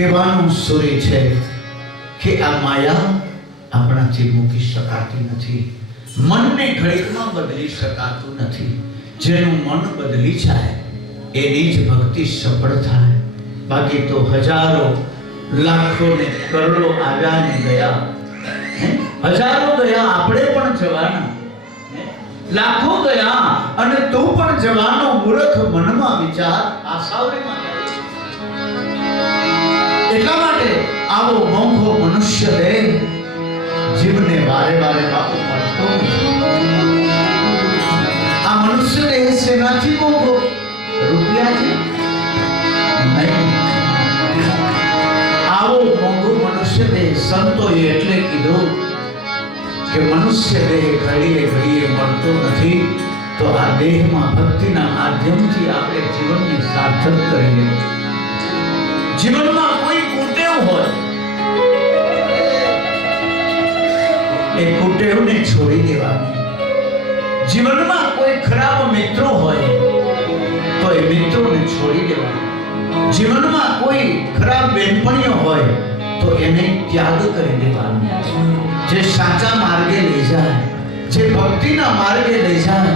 કહેવાનું સૂર્ય છે કે આ માયા આપણાથી મૂકી શકાતી નથી. મનને ઘડીકમાં બદલી શકાતું નથી. જેનું મન બદલી જાય એની જ ભક્તિ સફળ થાય. બાકી તો હજારો લાખો ને કરોડો આવ્યા ને ગયા. હજારો ગયા, આપણે પણ જવાના. લાખો ગયા અને તું પણ જવાનો. મૂર્ખ મનમાં વિચાર આસાવરીમાં. એટલા માટે આવો મોંઘો મનુષ્ય દેહ જીવને વારે વારે બાપુ મળતો નથી. આ મનુષ્ય દેહ શેનાથી મોંઘો? રૂપિયાથી નહીં. આવો મોંઘો મનુષ્ય દેહ સંતોએ એટલે કીધું કે મનુષ્ય દેહ ઘડીએ ઘડીએ મળતો નથી. તો આ દેહમાં ભક્તિના માધ્યમથી આપણે જીવનને સાર્થક કરી લઈએ. જીવનમાં કોઈ કુટેવ હોય એ કુટેવને છોડી દેવાની. જીવનમાં કોઈ ખરાબ મિત્રો હોય તો એ મિત્રોને છોડી દેવાના. જીવનમાં કોઈ ખરાબ બેનપણીઓ હોય તો એને ત્યાગ કરી દેવાનો. જે સાચા માર્ગે લઈ જાય, જે ભક્તિના માર્ગે લઈ જાય,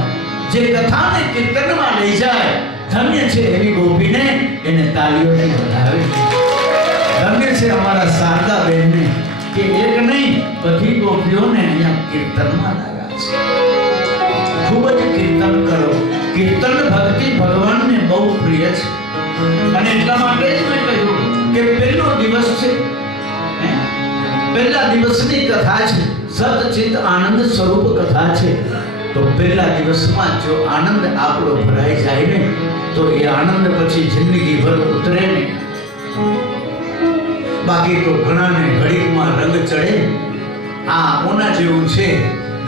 જે કથાને કીર્તનમાં લઈ જાય, ધન્ય છે એવી ગોપીને એને તાળીઓથી વધાવે. ધન્ય છે અમારા શારદા બહેનને કે એક નહીં બધી ગોપીઓને અહીંયા કીર્તનમાં લાગ્યા છે. ખૂબ જ કીર્તન કરો. કીર્તન ભક્તિ ભગવાનને બહુ પ્રિય છે. અને એટલા માટે જ મેં કહ્યું કે પહેલો દિવસ છે, પહેલા દિવસની કથા છે. સતચિત આનંદ સ્વરૂપ કથા છે. તો પહેલા દિવસમાં જો આનંદ આપણો ભરાઈ જાય ને તો એ આનંદ પછી જિંદગી ભર ઉતરે ને. બાકી તો ઘણાને ઘડીકમાં રંગ ચડે. આ કોના જેવું છે,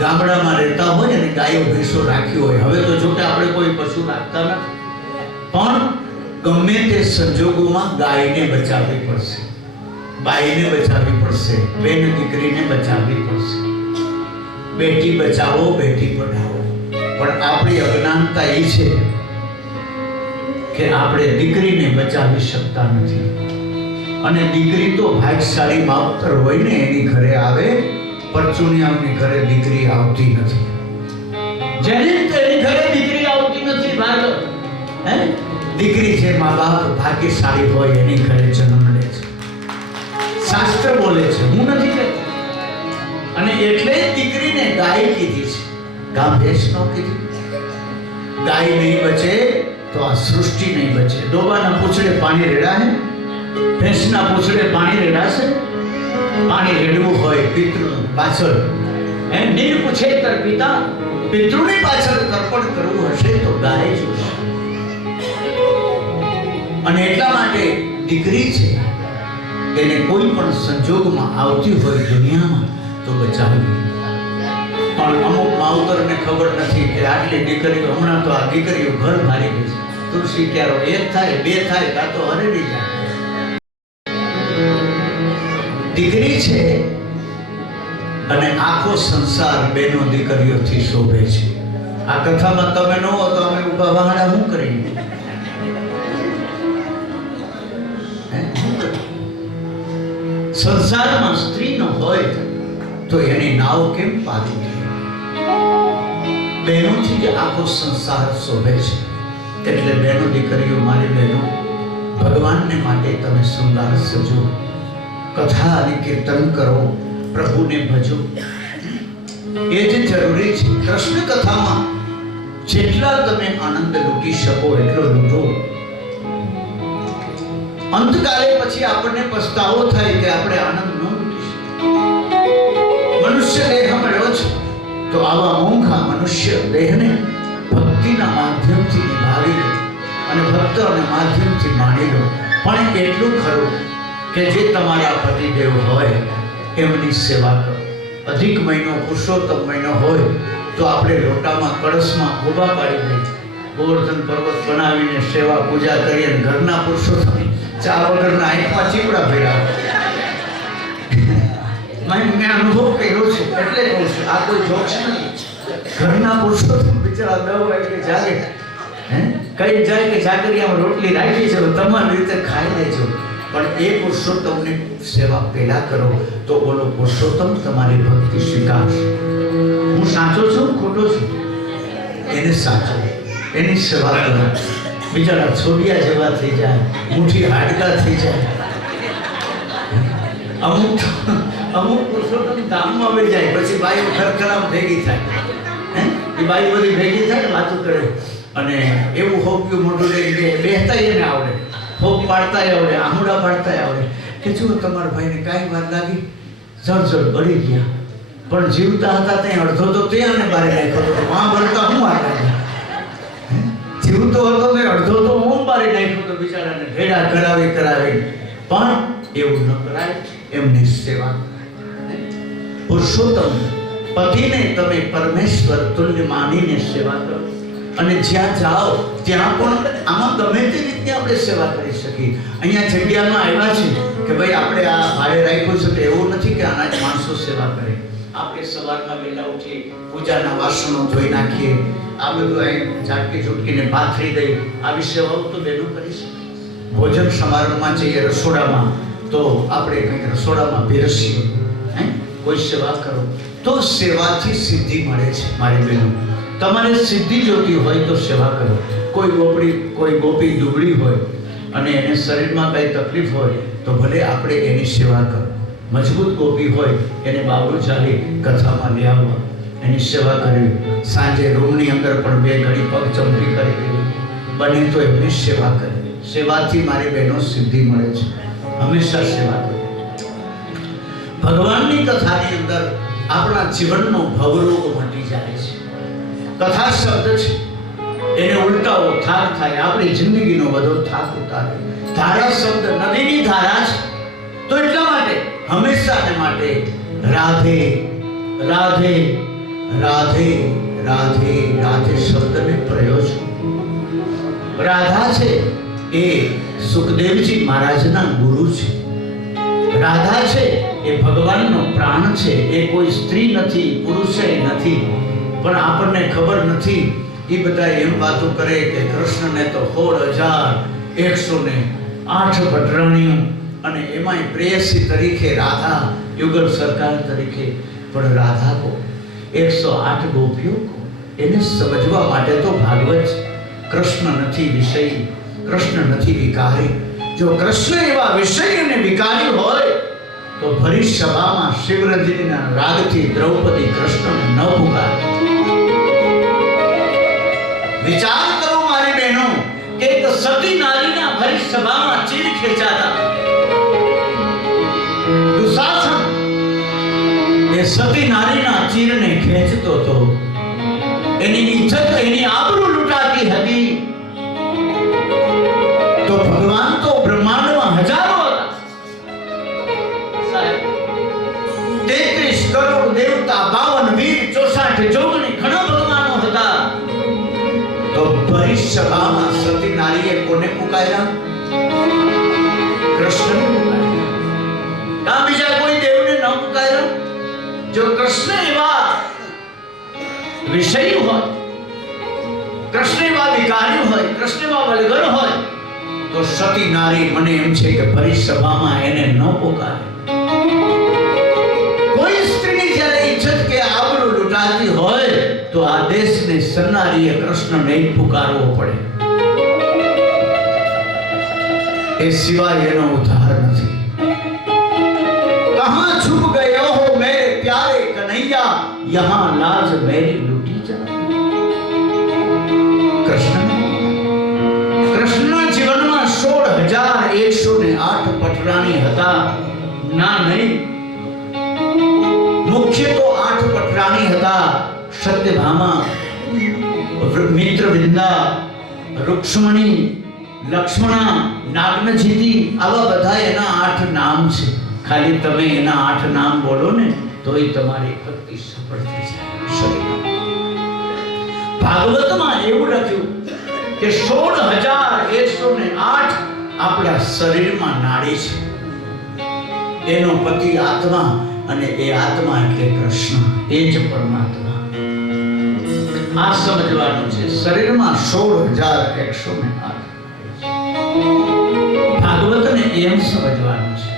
ગામડામાં રહેતા હોય ને ગાયો ભેંસો રાખી હોય. હવે તો જોકે આપણે કોઈ પશુ રાખતા નથી, પણ ગમે તે સંજોગોમાં ગાયને બચાવવી પડશે, બાઈને બચાવવી પડશે, બેન દીકરીને બચાવવી પડશે. બેટી બચાવો, બેટી પઢાવો. પણ આપણી અજ્ઞાનતા એ છે કે આપણે દીકરીને બચાવી શકતા નથી. અને દીકરી તો ભાગ્યશાળી માવતર હોય ને એની ઘરે આવે, પરચુણિયાની ઘરે દીકરી આવતી નથી. જેની તેની ઘરે દીકરી આવતી નથી. ભાઈ દીકરી જે મા બાપ ભાગ્યશાળી હોય એની ઘરે જન્મ લે છે. શાસ્ત્ર બોલે છે, હું નથી કહેતો. અને એટલે દીકરીને ગાય કીધી છે, ગા ભેંસ નો કીધી. ગાય નહીં બચે તો આ સૃષ્ટિ નહીં બચે. ડોબાના પૂછડે પાણી રેડાય, ભેંસના પૂછડે પાણી રેડાશે. પાણી રેડવું હોય પિતૃ પાછળ નીર પૂછે તર પિતા, પિતૃની પાછળ તર્પણ કરવું હશે તો ગાય જોશે. અને એટલા માટે દીકરી છે એને કોઈ પણ સંજોગમાં આવતી હોય દુનિયામાં તો બચાવવી. પણ અમુક માવતરને ખબર નથી કે આટલી દીકરીઓ, હમણાં તો આ દીકરીઓ ઘર મારી ગઈ છે. તુલસી ક્યારો એક થાય, બે થાય, કાં તો હરેડી જાય. દીકરી છે અને આખો સંસાર બેનો દીકરીઓથી શોભે છે. આ કથામાં તમે ન હો તો અમે ઉભા વહાણા શું કરીએ? સંસારમાં સ્ત્રી ન હોય તો એની નાવ કેમ પાવી? બહેનોથી જ આખો સંસાર શોભે છે. એટલે બહેનો દીકરીઓ, મારી બહેનો, ભગવાનને માટે તમે શૃંગાર સજો, કથા અને કીર્તન કરો, પ્રભુને ભજો. એ જ જરૂરી છે. કૃષ્ણ કથામાં જેટલા તમે આનંદ લૂંટી શકો એટલો લૂંટો. અંતકાલે પછી આપણને પસ્તાવો થાય કે આપણે આનંદ ન લૂંટી શક્યા. મનુષ્ય દેહ મળ્યો છે તો આવા મોંઘા મનુષ્ય દેહને ભક્તિના માધ્યમથી નિભાવી લો અને ભક્તોના માધ્યમથી માણી લો. પણ એટલું ખરું કે જે તમારા પતિદેવ હોય એમની સેવા કરો. અધિક મહિનો, પુરુષોત્તમ મહિનો હોય તો આપણે લોટામાં, કળશમાં ખોબા પાડી દઈએ, ગોવર્ધન પર્વત બનાવીને સેવા પૂજા કરીએ. ઘરના પુરુષોત્તમ ચા વગરના આંખમાં ચીપડા ભર્યા. મેં અનુભવ કર્યો છે એટલે કહું છું, આ કોઈ જોક્સ નથી. ઘરના પુરુષોત્તમ બિચારા 10 વાગે જાગે, કઈ જાય કે જાગરિયામાં રોટલી રાખી છે તો તમારી રીતે ખાઈ લેજો, પણ એ પુરુષોત્તમની સેવા પહેલા કરો તો બોલો પુરુષોત્તમ તમારી ભક્તિ સ્વીકારશે. હું સાચો છું ખોટો છું? એને સાચો, એની સેવા કરો. બિચારા છોડિયા જેવા થઈ જાય, મુઠ્ઠી હાડકા થઈ જાય. અમુક પુરુષોત્તમ ધામમાં આવી જાય પછી બાઈઓ ખરખરામ ભેગી થાય. એ બાઈ બધી ભેગી થાય વાતું કરે અને એવું હોપ્યું મોટું લઈને બેસતા એને આવડે, હોપ પાડતા આવડે, આમુડા પાડતા આવડે કે જો તમારા ભાઈને કાંઈ વાર લાગી જળજળ બળી ગયા પણ જીવતા હતા ત્યાં અડધો તો ત્યાં ને બારે નાખ્યો હતો. માં ભરતા હું વાર લાગી, જીવતો હતો ને અડધો તો હું બારી નાખ્યો તો બિચારાને ભેડા કરાવી પણ એવું ન કરાય. એમની સેવા પુરુષોત્તમ પતિને તમે પરમેશ્વર તુલ્ય માનીને સેવા કરો અને જ્યાં જાઓ ત્યાં પણ આમાં ગમે તે રીતે આપણે સેવા કરી શકીએ. અહીંયા જગ્યામાં આવ્યા છે કે ભાઈ આપણે આ ભાડે રાખ્યું છે તો એવું નથી કે આના જ માણસો સેવા કરે. આપણે સવારમાં વહેલા ઉઠી પૂજાના વાસણો ધોઈ નાખીએ, આ બધું અહીં ઝાટકી ઝૂટકીને પાથરી દઈ આવી સેવાઓ તો બહેનો કરી શકે. ભોજન સમારંભમાં જઈએ રસોડામાં તો આપણે કંઈક રસોડામાં પીરસીએ, કોઈ સેવા કરો તો સેવાથી સિદ્ધિ મળે છે. મારી બહેનો તમારે સિદ્ધિ જોતી હોય તો સેવા કરો. કોઈ ગોપી દુબળી હોય અને એને શરીરમાં કંઈ તકલીફ હોય તો ભલે આપણે એની સેવા કરો. મજબૂત ગોપી હોય એને બાબુ ચાલી કથામાં લઈ આવવા, એની સેવા કરવી. સાંજે રૂમની અંદર પણ 2 ઘડી પગ ચમકી કરી બને તો એમની સેવા કરવી. સેવાથી મારી બહેનો સિદ્ધિ મળે છે. હંમેશા સેવા કરો. ભગવાનની કથાની અંદર આપણા જીવનનો ભવરોગ મટી જાય છે. કથા શબ્દ છે એને ઉલટાવો થાક થાય, આપણી જિંદગીનો બધો થાક ઉતારે. ધારા શબ્દ નદીની ધારા છે તો એટલા માટે હંમેશાને માટે રાધે રાધે રાધે રાધે રાધે શબ્દને પ્રયોજન. રાધા છે એ સુખદેવજી મહારાજના ગુરુ છે. રાધા છે એ ભગવાનનો પ્રાણ છે. એ કોઈ સ્ત્રી નથી, પુરુષ નથી. પણ આપણને ખબર નથી. એ બધા એમ વાતો કરે કે કૃષ્ણને તો 16,108 ભટરાણીઓ અને એમાંય પ્રેયસી તરીકે રાધા, યુગલ સરકાર તરીકે. પણ રાધા કો 108 ગોપીઓ કો એને સમજવા માટે તો ભાગવત. કૃષ્ણ નથી વિષય, કૃષ્ણ નથી વિકારી. જો કૃષ્ણ એવા વિષય અને વિકારી હોય તો ભરી સભામાં શિવરંજનીના રાગથી દ્રૌપદી કૃષ્ણને ન પુકારે. વિચાર કરો મારી બહેનો કે એક સતી નારીના ભરી સભામાં ચીર ખેંચાતા દુશાસન એ સતી નારીના ચીરને ખેંચતો હતો. એની ઇજ્જત, એની આબરૂ લૂંટાતી હતી. તો ભગવાન તો બ્રહ્માંડમાં હજારો હતા. 33 કરોડ દેવતા, 52 વીર, 64 જોગણી, ઘણા ભગવાનો હતા. તો ભરી સભામાં સતી નારીએ કોને પુકાર્યા? કૃષ્ણને પુકાર્યા. કાં બીજા કોઈ દેવને ન પુકાર્યા? જો કૃષ્ણ એવા વિષય હોય, કૃષ્ણ એવા વિકારી હોય, કૃષ્ણ એવા વલગર હોય તો સતી નારી મને એમ છે કે ભરી સભામાં એને ન પુકારે. કોઈ સ્ત્રીની જ્યારે ઇજ્જત કે આબરૂ લૂંટાતી હોય તો આ દેશને સન્નારીએ કૃષ્ણને જ પુકારવો પડે. એ સિવાય એનો ઉદ્ધાર નથી. કહાં છુપ ગયો હો મેરે પ્યારે કન્હૈયા, યહાં લાજ મેરી લૂટી જાય. કૃષ્ણના જીવનમાં 16,108 પટરાણી હતા. ના નહીં, મુખ્ય તો 8 પટરાણી હતા. સત્યભામા, મિત્રવિંદા, રૂક્ષ્મણી, લક્ષ્મણા, નાગનજીતી, આવા બધા એના 8 નામ છે. ખાલી તમે એના 8 નામ બોલો ને તોય તમારી ભક્તિ સફળ થઈ જાય. ભાગવતમાં એવું લખ્યું કે 16,108 આપણા શરીરમાં નાડી છે. એનો પતિ આત્મા અને એ આત્મા એટલે કૃષ્ણ, એ જ પરમાત્મા. આ સમજવાનું છે. શરીરમાં 16,108. ભાગવતને એમ સમજવાનું છે.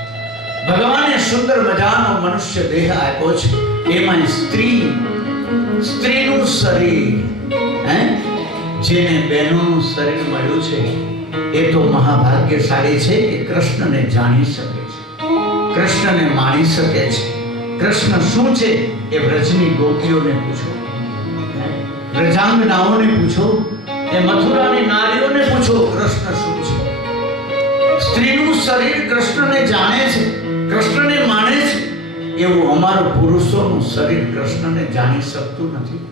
ભગવાને સુંદર મજાનો મનુષ્ય દેહ આપ્યો છે, એમાં સ્ત્રીનું શરીર, જેને બહેનોનું શરીર મળ્યું છે એ તો મહાભાગ્યશાળી છે કે કૃષ્ણને જાણી શકે છે, કૃષ્ણને માણી શકે છે. કૃષ્ણ શું છે એ વ્રજની ગોપીઓને પૂછો, વ્રજાંગનાઓને પૂછો, એ મથુરાની નારીઓને પૂછો કૃષ્ણ શું છે. સ્ત્રીનું શરીર કૃષ્ણને જાણે છે, કૃષ્ણને માણે છે, એવું અમારું પુરુષોનું શરીર કૃષ્ણને જાણી શકતું નથી.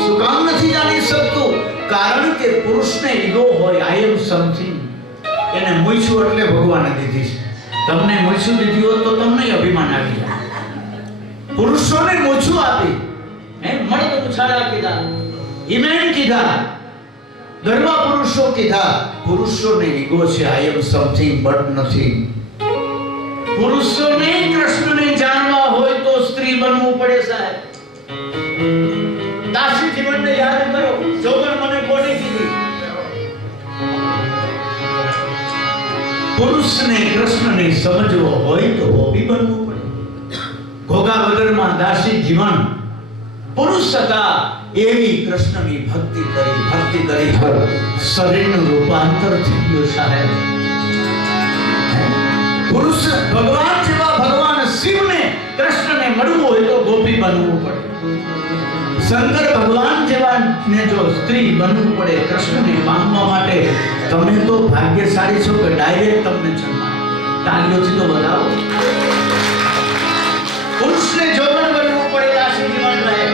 શું કામ નથી જાણી શકતું? કારણ કે પુરુષને ઈગો હોય, આઈ એમ સમથિંગ. એને મૂછું એટલે ભગવાને દીધી છે. તમને મૂછું દીધી હોત તો તમને અભિમાન આવી જાય. પુરુષોને મૂછું આપી, મળે તો છાડા કીધા, હિમેન કીધા, ગરબા પુરુષો કીધા. પુરુષોને ઈગો છે, આઈ એમ સમથિંગ બટ નથિંગ. પુરુષોને કૃષ્ણને જાણવા હોય તો સ્ત્રી બનવું પડે સાહેબ. દાસી જીવનને યાદ કરો, જોગણ મને કોને કીધી? પુરુષને કૃષ્ણને સમજવો હોય તો ગોપી બનવું પડે. ઘોઘા વગરમાં દાસી જીવન પુરુષ હતા, એવી કૃષ્ણની ભક્તિ કરી શરીરનું રૂપાંતર થઈ ગયું સાહેબ. પુરુષ ભગવાન જેવા ભગવાન શિવને કૃષ્ણને મળવું હોય તો ગોપી બનવું પડે. શંકર ભગવાન જેવા ને જો સ્ત્રી બનવું પડે કૃષ્ણને પામવા માટે. તમે તો ભાગ્યશાળી છો કે ડાયરેક્ટ તમને જન્માય. તાળીઓથી તો વધાવો. પુરુષને જોગણ બનવું પડે દાસી જીવન રહે.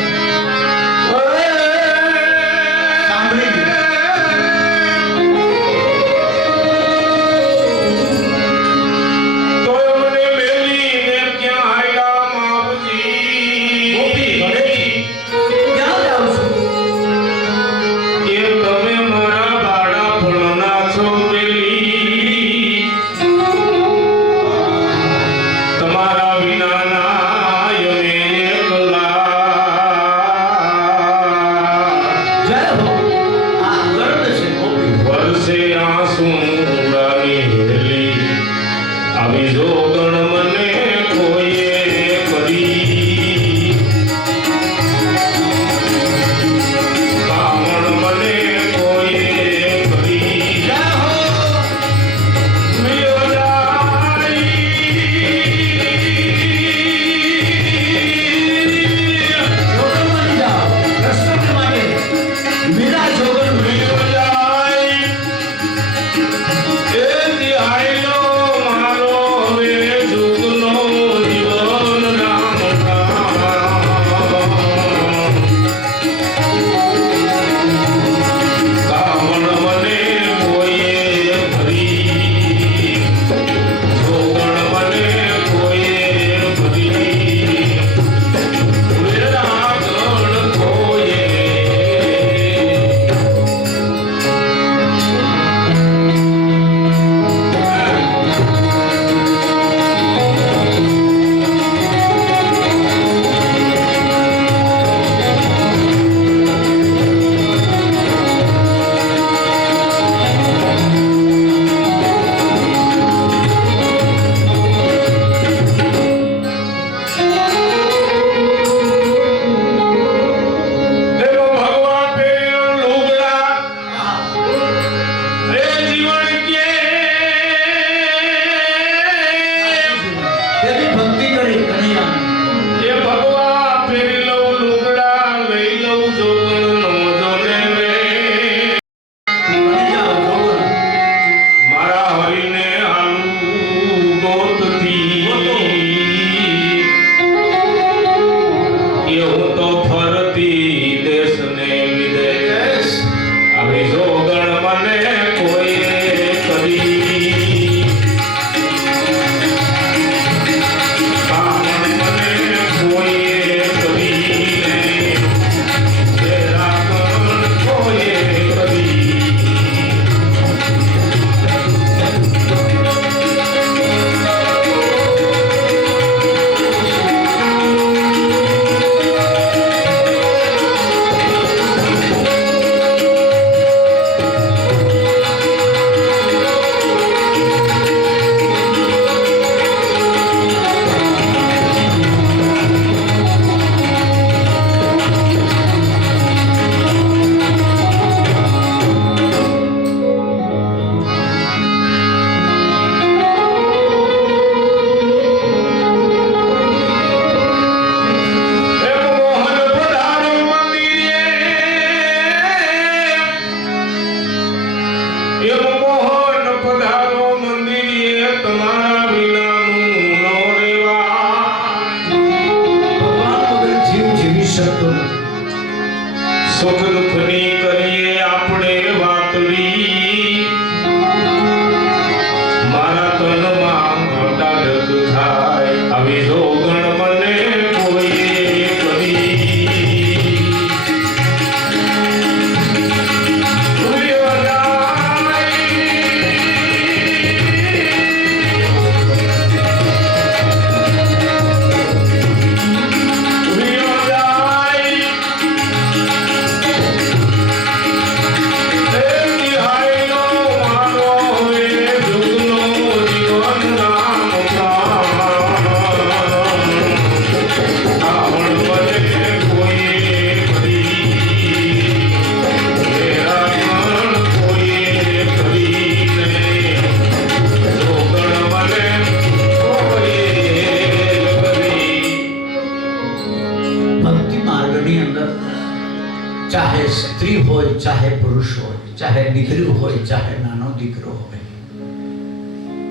ચાહે સ્ત્રી હોય, ચાહે પુરુષ હોય, ચાહે દીકરી હોય, ચાહે નાનો દીકરો હોય,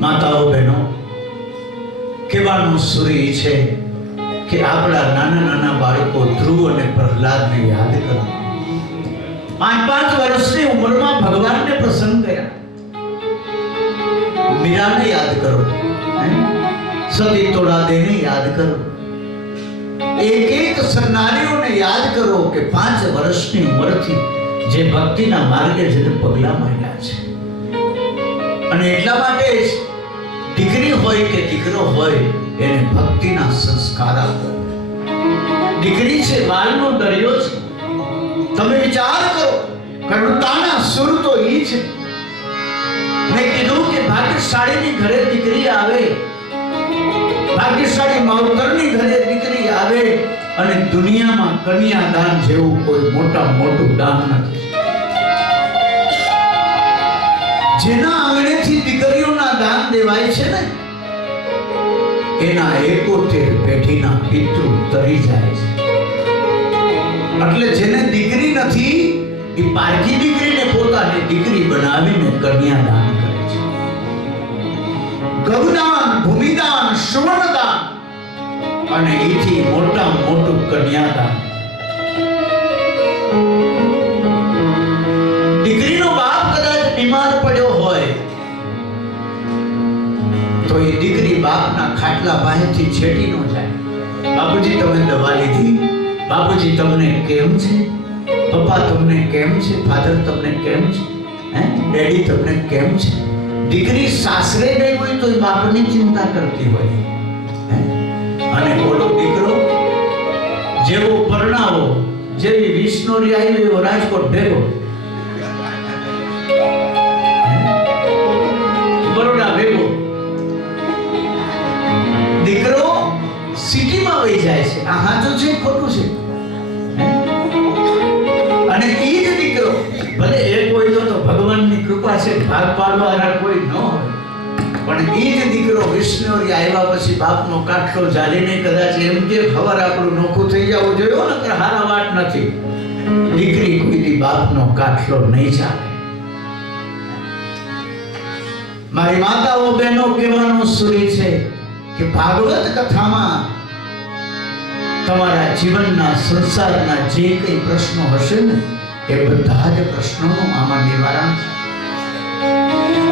માતાઓ બહેનો, કહેવાનું સૂરી છે કે આપણા નાના નાના બાળકો ધ્રુવ અને પ્રહલાદને યાદ કરો. 5 વર્ષની ઉંમરમાં ભગવાનને પ્રસન્ન કર્યા. મીરાને યાદ કરો, સતી તોડાદેને યાદ કરો, એક સન્નારીઓને યાદ કરો કે 5 વર્ષની ઉંમરથી જે ભક્તિના માર્ગે જેને પગલા માંડ્યા છે. અને એટલા માટે જ દીકરી હોય કે દીકરો હોય એને ભક્તિના સંસ્કાર આપો. દીકરી છે વાલનો દરિયો છે. તમે વિચાર કરો, કરુણતાના સુર તો ઈ છે. મેં કીધું કે ભાગ્યશાળીની ઘરે દીકરી આવે, ભાગ્યશાળી માવતરની ઘરે દીકરી આવે, અને દુનિયામાં કન્યાદાન જેવું કોઈ મોટું દાન નથી. જેના આંગણેથી દીકરીઓના દાન દેવાય છે ને, એના 71 પેઢીના પિતૃ તરી જાય છે. એટલે જેને દીકરી નથી એ પારકી દીકરીને પોતાની દીકરી બનાવીને કન્યાદાન કરે છે. ગૌદાન, ભૂમિદાન, સુવર્ણદાન અને એથી મોટું કન્યાદાન. દીકરીનો બાપ કદાચ બીમાર પડ્યો હોય તો એ દીકરી બાપના ખાટલા પાસેથી છેટી ન જાય. બાપુજી તમે દવા લીધી? બાપુજી તમને કેમ છે? પપ્પા તમને કેમ છે? ફાધર તમને કેમ છે? ડેડી તમને કેમ છે? દીકરી સાસરે ગઈ હોય તો બાપની ચિંતા કરતી હોય, અને ઓલો દીકરો જેવો પરણાવો, જેવી વિષ્ણુરી આવી એવો રાજકોટ ભેગો, બરોડા ભેગો. દીકરો સિટીમાં વહી જાય છે. આ સાચું છે ખોટું છે? અને એ જ દીકરો ભલે એક હોય તો ભગવાનની કૃપા છે, ભાગ પાડવાવાળા કોઈ ન હોય, પણ એ જ દીકરો વિષ્ણુરી આવ્યા પછી બાપનો કાટલો ઝાલીને કદાચ એમ કે ખબર આપણું નોખું થઈ જવું જોઈએ ને, કે હારા વાત નથી. દીકરી કોઈથી બાપનો કાટલો નહીં ચાલે. મારી માતાઓ બહેનો, કહેવાનું સૂરી છે કે ભાગવત કથામાં તમારા જીવનના સંસારના જે કંઈ પ્રશ્નો હશે ને એ બધા જ પ્રશ્નોનું આમાં નિવારણ છે.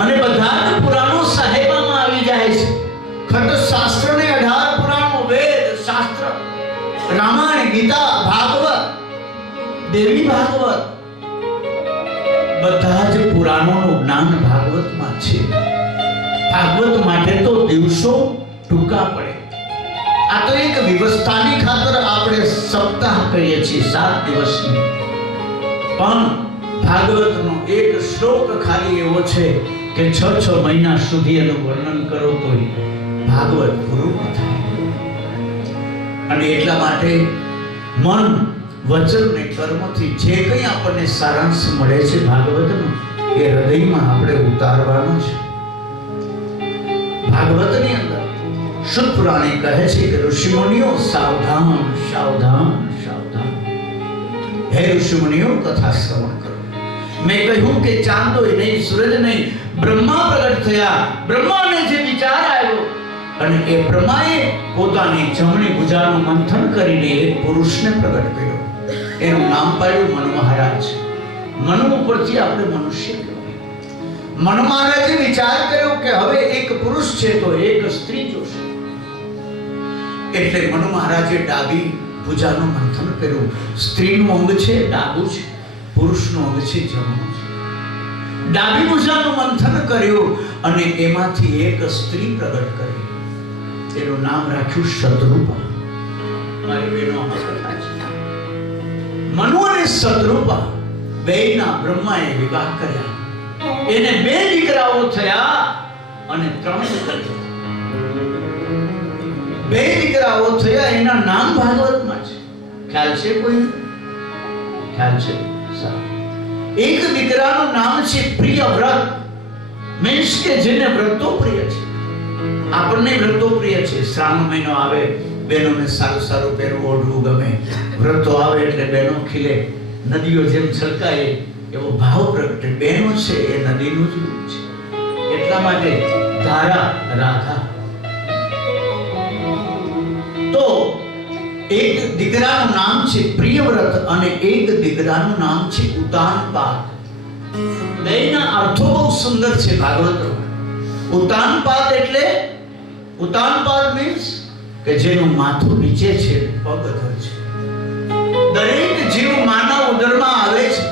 અને બધા જ પુરાણો સાહેબામાં આવી જાય છે. ખટ શાસ્ત્ર ને 18 પુરાણો, વેદ શાસ્ત્ર, રામાયણ, ગીતા, ભાગવત, દેવી ભાગવત, બધા જ પુરાણોનું જ્ઞાન ભાગવતમાં છે. ભાગવત માટે તો દિવસો ટૂંકા પડે. આ તો એક વ્યવસ્થાની ખાતર આપણે સપ્તાહ કહીએ છીએ, 7 દિવસની. પણ ભાગવતનો એક શ્લોક ખાલી એવો છે કે 6 મહિના સુધી એનું વર્ણન કરો તો ભાગવત પૂરું ન થાય. અને એટલા માટે મન, વચન ને કર્મથી જે કંઈ આપણને સારાંશ મળે છે ભાગવતનો, એ હૃદયમાં આપણે ઉતારવાનું છે. ભાગવતની અંદર શુદ્ધ પુરાણે કહે છે કે ઋષિમુનિઓ સાવધાન, સાવધાન, સાવધાન. હે ઋષિમુનિઓ, કથા શ્રવણ કરો. મેં કહ્યું કે ચાંદો નહીં, સૂરજ નહીં, બ્રહ્મા પ્રગટ થયા. બ્રહ્માને જે વિચાર આવ્યો અને એ બ્રહ્માએ પોતાની જમણી ભુજાનું મંથન કરીને એક પુરુષને પ્રગટ કર્યો. એનું નામ પાડ્યું મનુ મહારાજ. મનુ ઉપરથી આપણે મનુષ્ય કહેવાય. મનુ મહારાજે વિચાર કર્યો કે હવે એક પુરુષ છે તો એક સ્ત્રી જોશે. એટલે મનુ મહારાજે ડાબી ભુજાનું મંથન કર્યું. સ્ત્રીનું અંગ છે ડાબું છે, પુરુષનું અંગ છે જમણું છે. ડાબી ભુજાનું મંથન કર્યું અને એમાંથી એક સ્ત્રી પ્રગટ કરી. એનું નામ રાખ્યું શતરૂપા. મારી બહેનો કથા છે. મનુ અને શતરૂપા બેયના બ્રહ્માએ વિવાહ કર્યા. એને 2 દીકરાઓ થયા અને 3 દીકરીઓ. 2 દીકરાઓ થયા, એના નામ ભાગવતમાં છે. ખ્યાલ છે કોઈ? ખ્યાલ છે? એક દીકરાનું નામ છે પ્રિયવ્રત. મીન્સ કે જેને વ્રતો પ્રિય છે. આપણને વ્રતો પ્રિય છે. શ્રાવણ મહિનો આવે, બહેનોને સારું સારું પહેરવું, ઓઢવું ગમે. વ્રતો આવે એટલે બહેનો ખીલે. નદીઓ જેમ છલકાય એવો ભાવ પ્રગટે. બહેનો છે એ નદીનું જ રૂપ છે. એટલા માટે ધારા રાધા. તો એક દીકરાનું નામ છે પ્રિયવ્રત અને એક દીકરાનું નામ છે ઉતાનપાદ. બેના અર્થો બહુ સુંદર છે ભાગવતમાં. ઉતાનપાદ એટલે ઉતાનપાદ મીન્સ કે જેનું માથું નીચે છે, પગ અધર છે. દરેક જીવ માના ઉદરમાં આવે છે.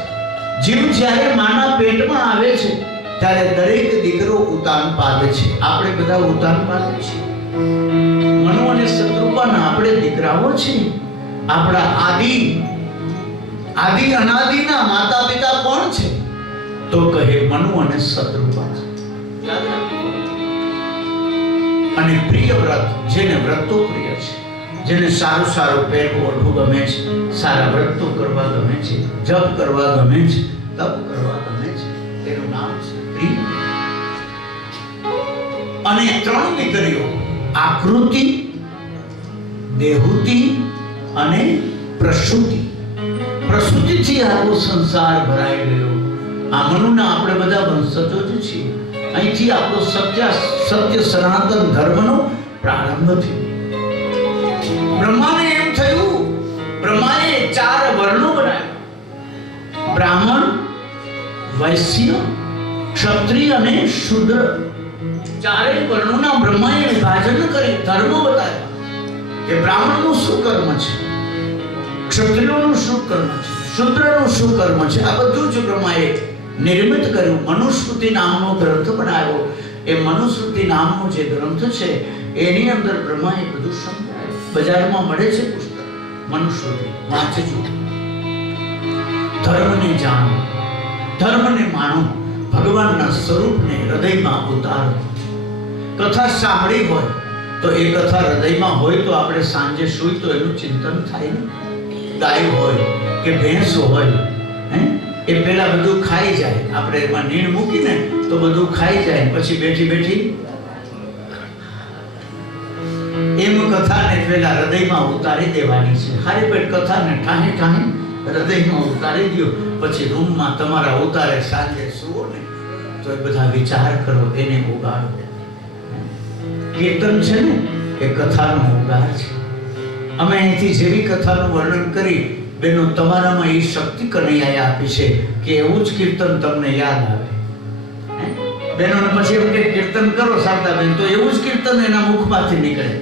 જીવ જ્યારે માના પેટમાં આવે છે ત્યારે દરેક દીકરો ઉતાનપાદ છે. આપણે બધા ઉતાનપાદ છીએ. મનુ અને શત્રુપાના આપણે દીકરાઓ છીએ. આપણા આદિ અનાદિના માતા પિતા કોણ છે? તો કહે મનુ અને શત્રુપા. અને પ્રિય વ્રત, જેને વ્રતો પ્રિય છે, જેને સારું સારું પહેરવું ઓઢવું ગમે છે, સારા વ્રતો કરવા ગમે છે, જપ કરવા ગમે છે, તપ કરવા ગમે છે, તેનું નામ છે પ્રિય. અને 3 દીકરીઓ આકૃતિ, દેહુતિ અને પ્રસૂતિ. પ્રસૂતિથી આખો સંસાર ભરાઈ ગયો. આ મનુના આપણે બધા વંશજો જ છીએ. અહીંથી આપણો સત્ય સનાતન ધર્મનો પ્રારંભ થયો. બ્રહ્માને એમ થયું, બ્રહ્માએ 4 વર્ણો બનાવ્યા: બ્રાહ્મણ, વૈશ્ય, ક્ષત્રિય અને શૂદ્ર. 4 વર્ણોના બ્રહ્માએ વિભાજન કરી ધર્મ બતાવ્યા કે બ્રાહ્મણનું શું કર્મ છે, ક્ષત્રિયોનું શું કર્મ છે, શૂદ્રનું શું કર્મ છે. આ બધું જ બ્રહ્માએ નિર્મિત કર્યું. મનુસ્મૃતિ નામનો ગ્રંથ બનાવ્યો. એ મનુસ્મૃતિ નામનો જે ગ્રંથ છે એની અંદર બ્રહ્માએ બધું સમજાવ્યું. બજારમાં મળે છે પુસ્તક મનુસ્મૃતિ, વાંચજો. ધર્મને જાણો, ધર્મને માનો, ભગવાનના સ્વરૂપને હૃદયમાં ઉતારો. કથા સાંભળી હોય તો એ કથા હૃદયમાં હોય તો આપણે સાંજે સૂઈ તો એનું ચિંતન થાય ને. ગાય હોય કે ભેંસ હોય, એ પેલા બધું ખાઈ જાય. આપણે એમાં નીણ મૂકીને તો બધું ખાઈ જાય, પછી બેઠી બેઠી એમ કથાને પેલા હૃદયમાં ઉતારી દેવાની છે. હારી પેટ કથાને ઠાહી ઠાહી હૃદયમાં ઉતારી દો. પછી રૂમમાં તમારા ઉતારે સાંજે સુવો ને તો એ બધા વિચાર કરો, એને ઉગાડો. કીર્તન છે ને એ કથાનો ઉગાર છે. અમે અહીંથી જેવી કથાનું વર્ણન કરી, બેનો તમારામાં એ શક્તિ કનૈયાએ આપી છે કે એવું જ કીર્તન તમને યાદ આવે. બહેનોને પછી એવું કે કીર્તન કરો શારદાબેન, તો એવું જ કીર્તન એના મુખમાંથી નીકળે.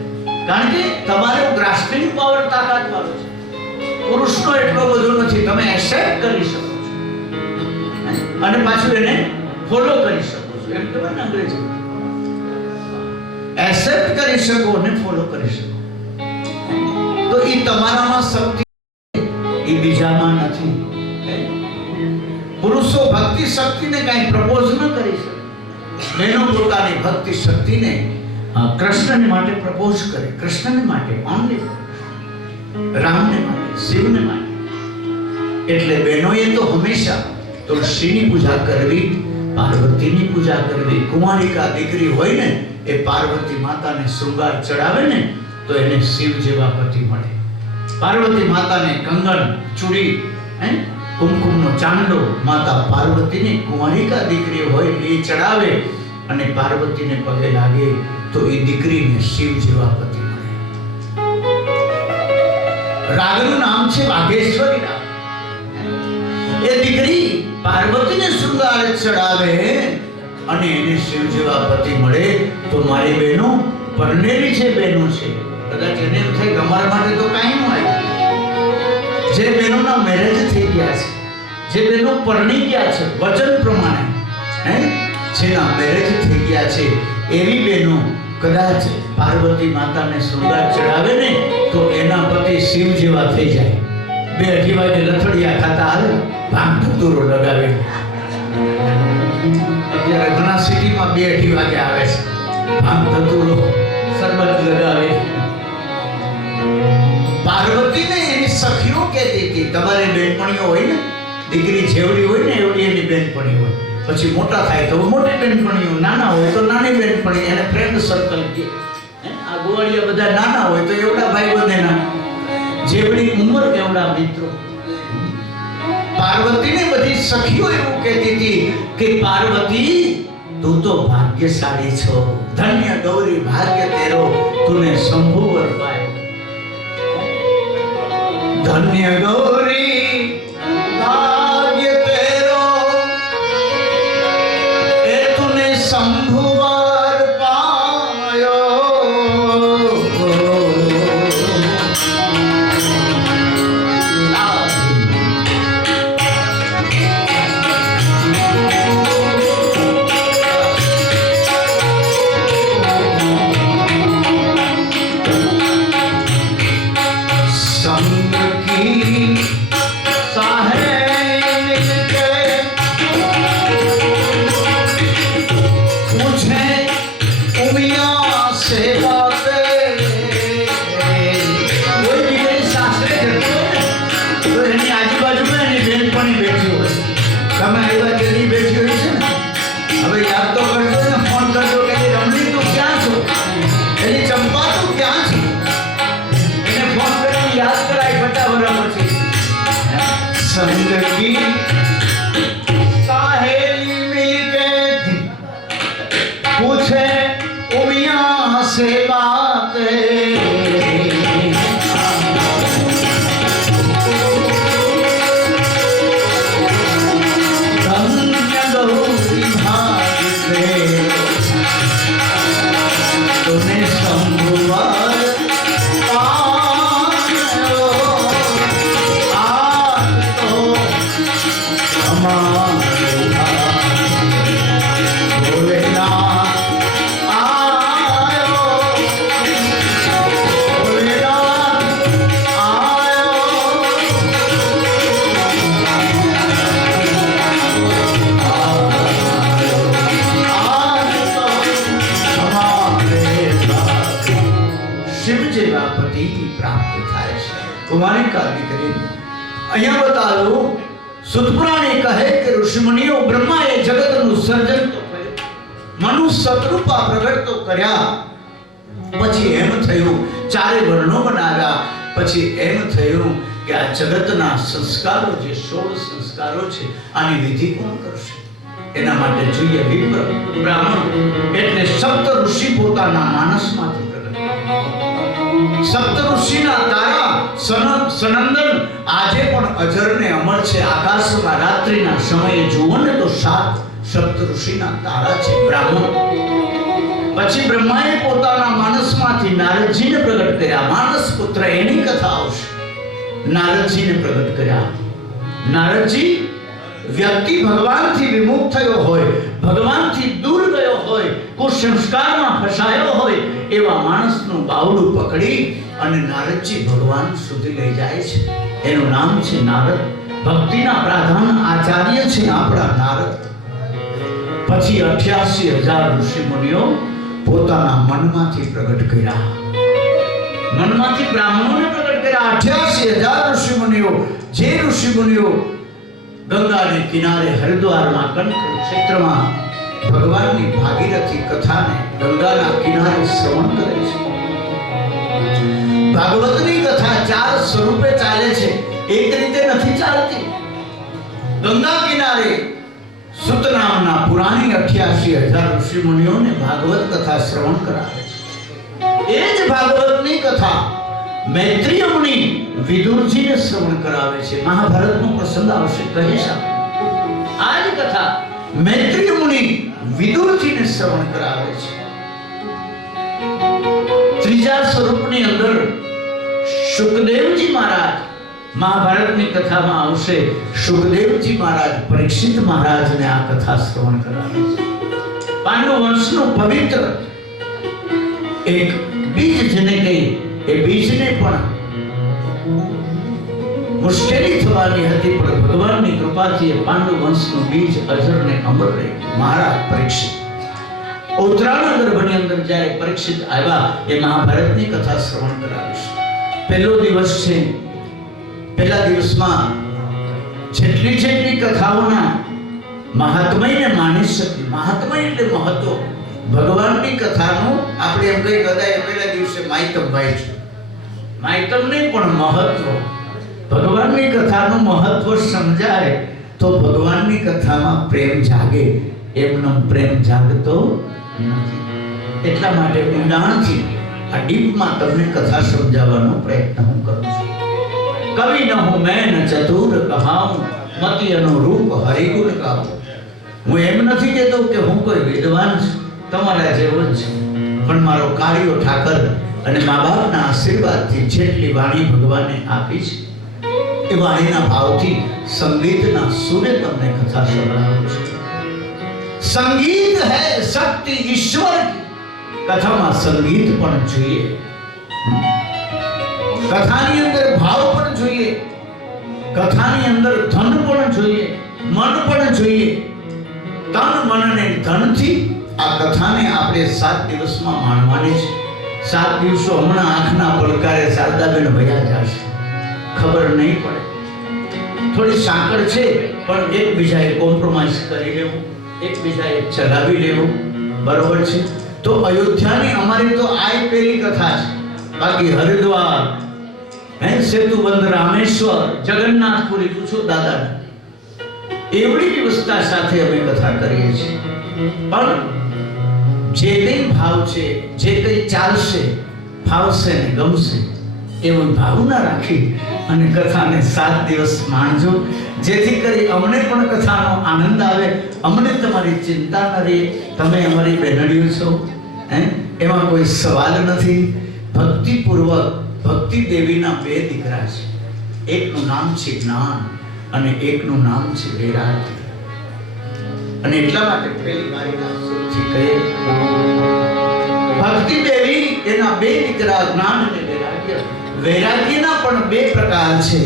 કારણ કે તમારો ગ્રાસ્પિંગ પાવર તાકાત વાળો છે. પુરુષનો એટલો બધો નથી. તમે એક્સેપ્ટ કરી શકો છો અને પાછું એને ફોલો કરી શકો છો. એમ કહેવાય ને અંગ્રેજી, એક્સેપ્ટ કરી શકો અને ફોલો કરી શકો. તો એ તમારામાં શક્તિ, એ બીજામાં નથી. પુરુષો ભક્તિ શક્તિને કઈ પ્રપોઝ ન કરી શકે. બહેનો પોતાની ભક્તિ શક્તિને કૃષ્ણને માટે પ્રપોઝ કરે. કૃષ્ણને માટે ઓનલી, રામને માટે, શિવને માટે. એટલે બહેનોએ તો હંમેશા તુલસીની પૂજા કરવી, પાર્વતીની પૂજા કરવી. કુમારિકા દીકરી હોય ને એ પાર્વતી માતાને શૃંગાર ચડાવે ને તો એને શિવ જેવા પતિ મળે. પાર્વતી માતાને કંગન, ચૂડી, કુમકુમનો ચાંદલો માતા પાર્વતીની કુમારિકા દીકરી હોય એ ચડાવે અને પાર્વતીને પગે લાગે તો એ દીકરીને શિવ જેવા પતિ મળે. રાગનું નામ છે વાઘેશ્વરી રાગ. એ દીકરી પાર્વતીને શૃંગાર ચડાવે અને એને શિવ જેવા પતિ મળે તો મારી બહેનો પરણેલી છે, બહેનો છે. કદાચ એને એમ થાય અમારા માટે તો કાંઈ ન આવ્યું. જે બહેનોના મેરેજ થઈ ગયા છે, જે બહેનો પરણી ગયા છે વચન પ્રમાણે, જેના મેરેજ થઈ ગયા છે એવી બહેનો કદાચ પાર્વતી માતાને શૃંગાર ચડાવે ને તો એના પતિ શિવ જેવા થઈ જાય. 2-2:30 વાગે લથડિયા ખાતા હાલે, ભાંગ ધતુરો લગાવે. અત્યારે ઘણા સિટીમાં 2-2:30 વાગે આવે છે, ભાંગ ધતુરો શરબત લગાવે. પાર્વતીને એની સખીઓ કહેતી હતી, તમારી બેનપણીઓ હોય ને, દીકરી જેવડી હોય ને એવડી એની બેનપણી હોય. પછી મોટા થાય તો મોટી બેનપણીઓ, નાના હોય તો નાની બેનપણી, એને ફ્રેન્ડ સર્કલ કહે. આ ગોવાળિયા બધા નાના હોય તો એવડા ભાઈ બંધ એના, જેવડી ઉંમર એવડા મિત્રો. પાર્વતીને બધી સખીઓ એવું કહેતી હતી કે પાર્વતી તું તો ભાગ્યશાળી છો, ધન્ય ગૌરી ભાગ્ય તેરો, તુને શંભુવર પાયો. ધન્ય ગૌરી ભાગ્ય તેરો, એ તુને શંભુવર પાયો. અહીંયા બતાવો સુતપુરાણી કહે કે ઋષિમુનિઓ બ્રહ્માએ જગતનું સર્જન તો કર્યું, મનુષ્ય સતરૂપા પ્રગટ તો કર્યા, પછી એમ થયું ચારે વર્ણો બનાવ્યા, પછી એમ થયું કે આ જગતના સંસ્કારો જે 16 સંસ્કારો છે આની વિધિ કોણ કરશે? એના માટે જોઈએ વિપ્ર બ્રાહ્મણ એટલે સપ્ત ઋષિ પોતાના માનસમાંથી પ્રગટ. સપ્ત ઋષિના તારા સનંદન આજે પણ અજર ને અમર છે. આકાશમાં રાત્રિના સમયે જુઓ ને તો 7 સપ્ત ઋષિના તારા છે બ્રાહ્મણ. પછી બ્રહ્માએ પોતાના માનસમાંથી નારદજીને પ્રગટ કર્યા. માનસ પુત્ર એની કથા આવશે. નારદજીને પ્રગટ કર્યા. નારદજી વ્યક્તિ ભગવાનથી વિમુખ થયો હોય, ભગવાનથી દૂર ગયો હોય, કુસંસ્કારમાં ફસાયો હોય એવા માણસનું બાવડું પકડી અને નારદજી ભગવાન સુધી લઈ જાય છે. એનું નામ છે નારદ. ભક્તિના પ્રધાન આચાર્ય છે આપણા નારદ. પછી 88,000 ઋષિ મુનિઓ પોતાના મનમાંથી પ્રગટ કર્યા. મનમાંથી બ્રાહ્મણોને પ્રગટ કર્યા. 88,000 ઋષિ મુનિઓ. જે ઋષિ મુનિઓ ગંગાને કિનારે હરિદ્વારમાં કંઠ ક્ષેત્રમાં ભગવાનની ભાગીરથી કથાને ગંગાના કિનારે શ્રવણ કરે છે. ભાગવતની કથા 4 સ્વરૂપે ચાલે છે, એક રીતે નથી ચાલતી. ગંગા કિનારે સુત નામના પુરાણી 88,000 ઋષિ મુનિઓને ભાગવત કથા શ્રવણ કરાવે છે. એ જ ભાગવતની કથા મૈત્રીય મુનિ વિદુરજીને શ્રવણ કરાવે છે. મહાભારતનો પ્રસંગ આવશે કહીશ. આ જ કથા મૈત્રીય મુનિ વિદુરજીને શ્રવણ કરાવે છે. ત્રીજા સ્વરૂપની અંદર સુખદેવજી મહારાજ મહાભારતની કથામાં આવશે. સુખદેવજી મહારાજ પરીક્ષિત મહારાજને આ કથા શ્રવણ કરાવે છે. પાંડુ વંશનું પવિત્ર એક બીજ જેને કહી એ બીજને પણ મુશ્કેલી થવાની હતી, પણ ભગવાનની કૃપાથી પાંડુ વંશનું બીજ અજર ને અમર રહ્યું. મહારાજ પરીક્ષિત ઉત્તરાયણ ગર્ભની અંદર જ્યારે પરીક્ષિત આવ્યા એ મહાભારતની કથા શ્રવણ કરાવીશ. પહેલો દિવસ છે. પહેલા દિવસમાં જેટલી કથાઓના મહાત્મયને માની શકીએ. મહાત્મય એટલે મહત્વ. ભગવાનની કથાનું આપણે એમ કઈ કદાય પહેલા દિવસે માયતમ ભાઈ છે. માયતમ નહીં પણ મહત્વ. ભગવાનની કથાનું મહત્વ સમજાય તો ભગવાનની કથામાં પ્રેમ જાગે, એમનો પ્રેમ જાગતો નથી. એટલા માટે ઊંડાણથી આ ડીપમાં તમને કથા સમજાવવાનો પ્રયત્ન હું કરું છું. કવિ ન હું મેં ન ચતુર કહાઉં, મતિ અનુરૂપ હરિગુણ ગાઉં. હું એમ નથી કહેતો કે હું કોઈ વિદ્વાન છું, તમારા જેવો જ છું, પણ મારો કાર્યો ઠાકર અને મા બાપના આશીર્વાદથી જેટલી વાણી ભગવાને આપી છે એ વાણીના ભાવથી સંગીતના સુરે તમને કથા સંભળાવું છું. સંગીત હૈ શક્તિ ઈશ્વર કી. કથામાં સંગીત પણ જોઈએ, કથાની અંદર ભાવ પણ જોઈએ, કથાની અંદર ધન પણ જોઈએ, મન પણ જોઈએ. તન મન ને ધનથી આ કથાને આપણે 7 દિવસમાં માણવાની છે. 7 દિવસો હમણાં આંખના પલકારે શારદાબેન ભયા જશે, ખબર નહીં પડે. થોડી સાંકળ છે પણ એકબીજાએ કોમ્પ્રોમાઇઝ કરી લેવું, એકબીજાએ ચલાવી લેવું, બરોબર છે. તો અયોધ્યાની અમારી તો આ પહેલી કથા છે. બાકી હરિદ્વાર, સેતુબંધ, રામેશ્વર, જગન્નાથપુરી પૂછો દાદા, એવડી વ્યવસ્થા સાથે અમે કથા કરીએ છીએ. પણ જે કંઈ ભાવ છે, જે કંઈ ચાલશે, ફાવશે ને ગમશે એવી ભાવના રાખી અને કથાને 7 દિવસ માણજો, જેથી કરી અમને પણ કથાનો આનંદ આવે, અમને તમારી ચિંતા ન રહે. તમે અમારી બહેનડીઓ છો, એમાં કોઈ સવાલ નથી. ભક્તિપૂર્વક ભક્તિ દેવીના 2 દીકરા છે. એકનું નામ છે જ્ઞાન અને એકનું નામ છે વૈરાગ્ય. અને એટલા માટે પહેલી વારીના સુરથી કહે, ભક્તિ દેવી એના 2 દીકરા જ્ઞાન અને વૈરાગ્ય. વૈરાગ્યના પણ 2 પ્રકાર છે,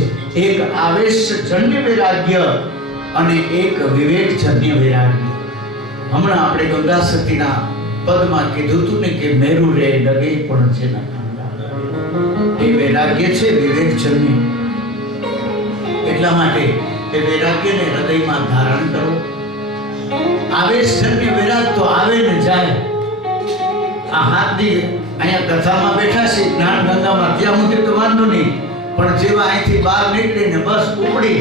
એક આવેશજન્ય વૈરાગ્ય અને એક વિવેકજન્ય વૈરાગ્ય. હમણાં આપણે ગંગા સતીના પદમાં કીધું હતું ને કે મેરુ રે ડગે પણ છે ના, એ વૈરાગ્ય છે વિવેકજન્ય. એટલા માટે એ વૈરાગ્યને હૃદયમાં ધારણ કરો. આવેશજન્ય વૈરાગ તો આવે ને જાય. આ હાથની અહીંયા કથામાં બેઠા છે જ્ઞાન ગંગામાં, ત્યાં સુધી તો વાંધો નહીં, પણ જેવા અહીંથી બહાર નીકળીને બસ ઉપડી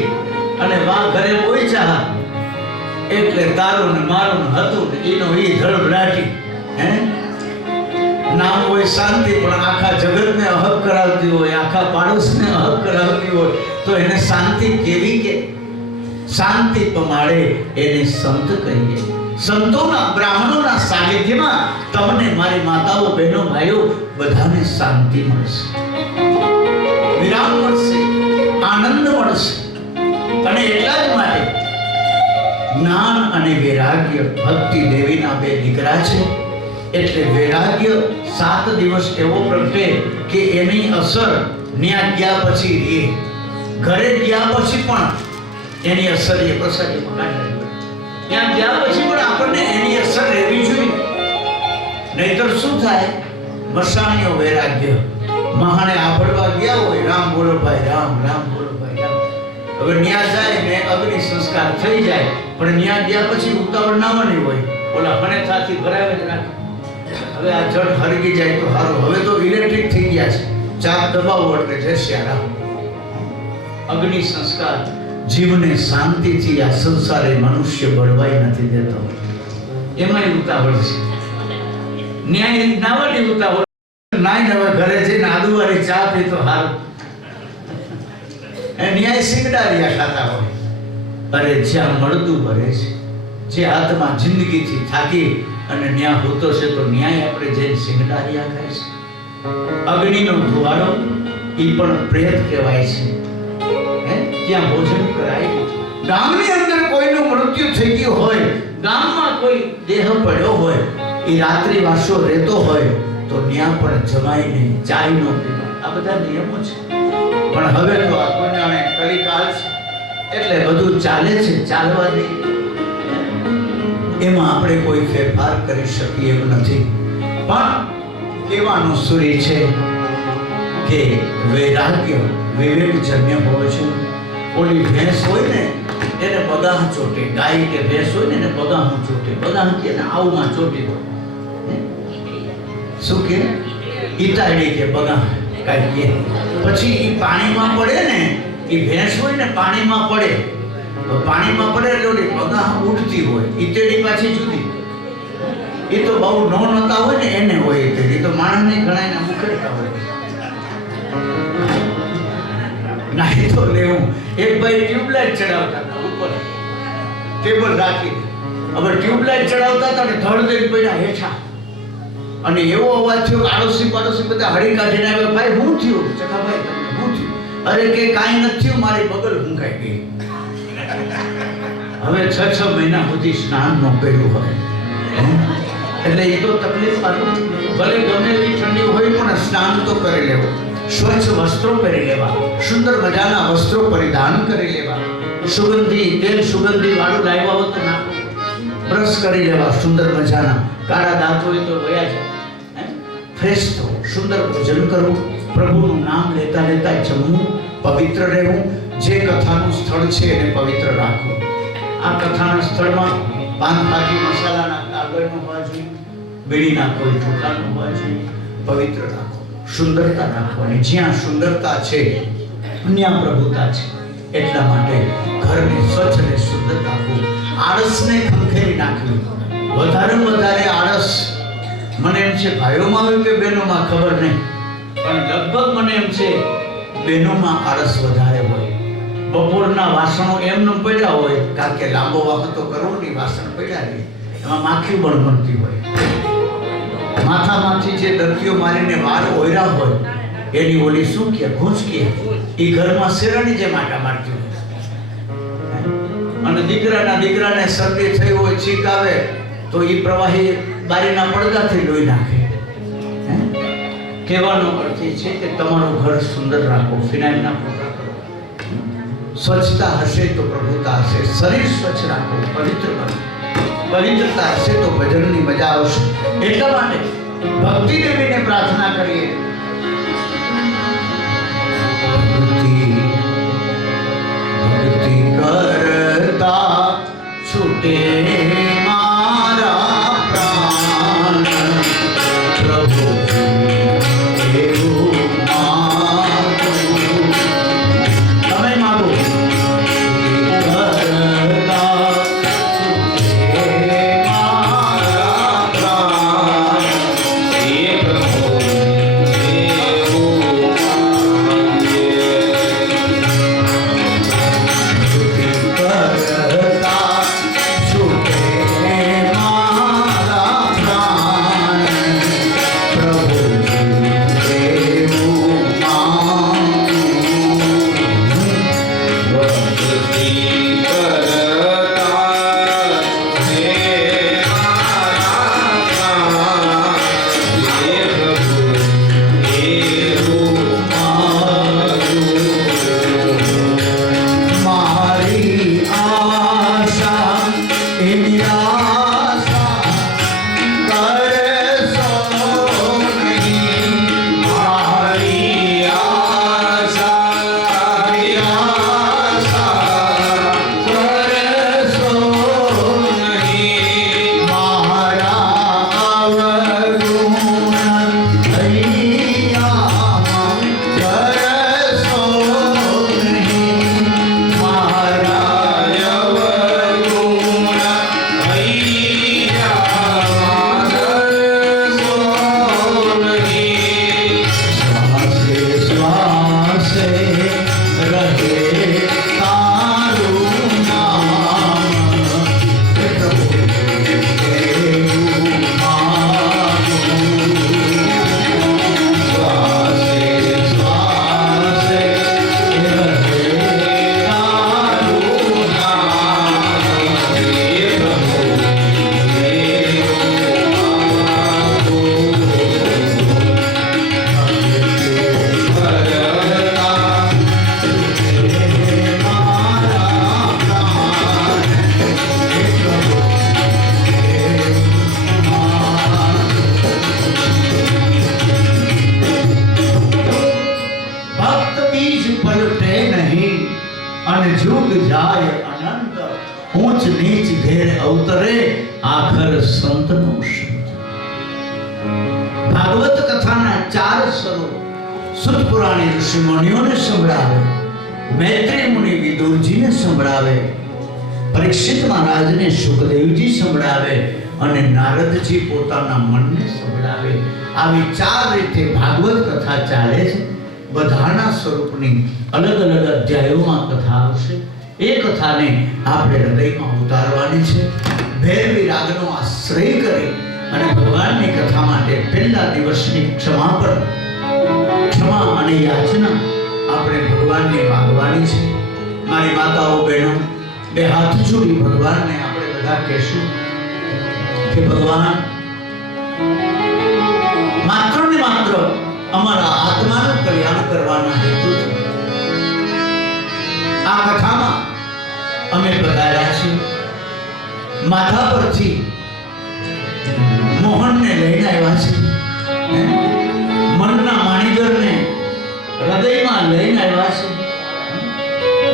અને વાં ઘરે પહોંચ્યા એટલે તારું ને મારું હતું ને એનો એ ધડબડાટી, નામ હોય શાંતિ, પણ આખા જગતને અહબ કરાવતી હોય, આખા પાડોશને અહબ કરાવતી હોય, તો એને શાંતિ કેવી? કે શાંતિ પમાડે એને સંત કહીએ. સંતોના, બ્રાહ્મણોના સાનિધ્યમાં તમને મારી માતાઓ, બહેનો, ભાઈઓ બધાને શાંતિ મળશે, વિરામ મળશે, આનંદ મળશે. અને એટલા જ માટે જ્ઞાન અને વૈરાગ્ય ભક્તિ દેવીના 2 દીકરા છે. એટલે વૈરાગ્ય 7 દિવસ એવો પ્રગટે કે એની અસર ન્યા ગયા પછી રહે, ઘરે ગયા પછી પણ એની અસર એ પ્રસંગમાં કાઢી. ત્યાં ગયા પછી પણ આપણને એની અસર રહેવી જોઈએ. નહીતર શું થાય? મસાણીઓ વૈરાગ્ય મહાણે આભળવા ગયા હોય, રામ બોલો ભાઈ રામ, રામ બોલો ભાઈ રામ. હવે ન્યા જાય ને અગ્નિ સંસ્કાર થઈ જાય, પણ ન્યા ગયા પછી ઉતાવળ નાવાની હોય, ઓલા હણેથાથી ભરાવે જ રાખે. હવે આ જળ હરગી જાય તો સારું. હવે તો ઇલેક્ટ્રિક થઈ ગયા છે, ચાપ દબાવો એટલે જશે આરામ. અગ્નિ સંસ્કાર જીવને શાંતિથી આ સંસારે મનુષ્ય બળવાઈ નથી દેતો. એમાંય ઉતાવળ છે, ન્યાય નાવાની ઉતાવળ. નાય હવે ઘરે જઈને આદુવાળી ચા પી તો સારું. ન્યાય સિંગડારિયા ખાતા હોય. અરે જ્યાં મળતું ભરે છે, જે આત્મા જિંદગીથી થાકી અને ન્યા હોતો છે, તો ન્યાય આપણે જઈને સિંગડારિયા ખાય છે. અગ્નિનો ધુવાડો એ પણ પ્રેત કહેવાય છે. ત્યાં ભોજન કરાય. ગામની અંદર કોઈનું મૃત્યુ થઈ ગયું હોય, ગામમાં કોઈ દેહ પડ્યો હોય, એ રાત્રિ વાસો રહેતો હોય, તો ત્યાં પણ જમાય નહીં, ચાય ન પીવા. આ બધા નિયમો છે. પણ હવે તો આ કોઈને કલિકાળ છે એટલે બધું ચાલે છે, ચાલવા દે. એમાં આપણે કોઈ ફેરફાર કરી શકીએ એમ નથી. પણ કહેવાનું સૂર્ય છે કે વૈરાગ્ય વિવેકજન્ય હોય છે. ઓલી ભેંસ હોય ને એને બગાહ ચોટે, ગાય કે ભેંસ હોય ને એને બગાહ ચોટે. બગાહ કે ને આવમાં ચોટી હોય, શું કે ઈટાડી કે બગાહ કાંઈ કે. પછી એ પાણીમાં પડે ને, એ ભેંસ હોય ને પાણીમાં પડે તો પાણીમાં પડે એટલે ઓલી પગા ઉડતી હોય, ઈતેડી પાછી જુદી. એ તો બહુ નહોતા હોય ને એને હોય ઈતેડી, તો માણસને ઘણા મુખડતા હોય. નાહી તો લેવું. એક ભાઈ ટ્યુબલાઇટ ચડાવતા હતા ઉપર ટેબલ રાખી. હવે ટ્યુબલાઇટ ચડાવતા હતા ને ધડ દઈને પડ્યા હેઠા, અને એવો અવાજ થયો, આડોશી પાડોશી બધા હળી કાઢીને આવ્યા. ભાઈ શું થયું? ચકાભાઈ તમને શું થયું? અરે કે કાંઈ નથી થયું, મારી બગલ ઊંઘાઈ ગઈ. હવે 6 મહિના સુધી સ્નાન ન કર્યું હોય એટલે એ તો તકલીફ વાળું. ભલે ગમે એવી ઠંડી હોય પણ સ્નાન તો કરી લેવું, સ્વચ્છ વસ્ત્રો પહેરી લેવા, સુંદર મજાના વસ્ત્રો પરિધાન કરી લેવા, સુગંધી તેલ સુગંધી વાળું લાવ્યા હોય તો નાખો, બ્રશ કરી લેવા સુંદર મજાના, કાળા દાંત હોય તો વયા જાય, ફ્રેશ થવું, સુંદર ભોજન કરવું, પ્રભુનું નામ લેતા લેતા જમવું, પવિત્ર રહેવું, જે કથાનું સ્થળ છે એને પવિત્ર રાખવું. આ કથાના સ્થળમાં પાન પાકી મસાલાના કાગળ ન હોવા જોઈએ, બીડીના કોઈ ઠોકા ન હોવા જોઈએ, પવિત્ર રાખો, સુંદરતા રાખવાની. જ્યાં સુંદરતા છે ત્યાં પ્રભુતા છે. એટલા માટે ઘરને સ્વચ્છ અને સુંદર રાખવું, આળસને ખંખેરી નાખવી. વધારે આળસ મને એમ છે ભાઈઓમાં હોય કે બહેનોમાં ખબર નહીં, પણ લગભગ મને એમ છે બહેનોમાં આળસ વધારે હોય. બપોરના વાસણો એમને પડ્યા હોય, કારણ કે લાંબો વખત તો કરવો નહીં, વાસણ પડ્યા રહે, એમાં માખી બળબડતી હોય. માથામાંથી જે દર્દીઓ મારીને વાળ ઓયરા હોય એની ઓલી શું કે ઘૂંચ કે એ ઘરમાં શેરણી જે માટા મારતી હોય. અને દીકરાને શરદી થઈ હોય, છીક આવે તો એ પ્રવાહી બારીના પડદાથી લોહી નાખે. કહેવાનો અર્થ એ છે કે તમારું ઘર સુંદર રાખો, ફિનાઇલના પોતા કરો. સ્વચ્છતા હશે તો પ્રભુતા હશે. શરીર સ્વચ્છ રાખો, પવિત્ર કરો. પવિત્રતા હશે તો ભજનની મજા આવશે. એટલા માટે ભક્તિ દેવીને પ્રાર્થના કરીએ. ભક્તિ કરતા છૂટે મારા પ્રાણ, પ્રભુ એવું માગું. તમે માગો. ભાગવત કથાના 4 સ્વરૂપ સુત પુરાણી ઋષિ મુનિઓને સંભળાવે, મૈત્રી મુનિ વિદુરજીને સંભળાવે, પરીક્ષિત મહારાજને સુખદેવજી સંભળાવે અને નારદજી પોતાના મનને સંભળાવે. આવી 4 રીતે ભાગવત કથા ચાલે છે. બધાના સ્વરૂપની અલગ અલગ અધ્યાયોમાં કથા આવશે. એ કથાને આપણે હૃદયમાં ઉતારવાની છે. ભૈરવી રાગનો આશ્રય કરી અને ભગવાનની કથા માટે પહેલા દિવસની ક્ષમા અને યાચના આપણે ભગવાનને માંગવાની છે. મારી માતાઓ બહેનો, 2 હાથ જોડી ભગવાનને આપણે બધા કહેશું કે ભગવાન, માત્ર ને માત્ર અમારા આત્માનું કલ્યાણ કરવાના હેતુથી આ કથામાં અમે પધાર્યા છીએ. માથા પરથી મોહનને લઈને આવ્યા છીએ, મનના માણીગરને હૃદયમાં લઈને આવ્યા છીએ,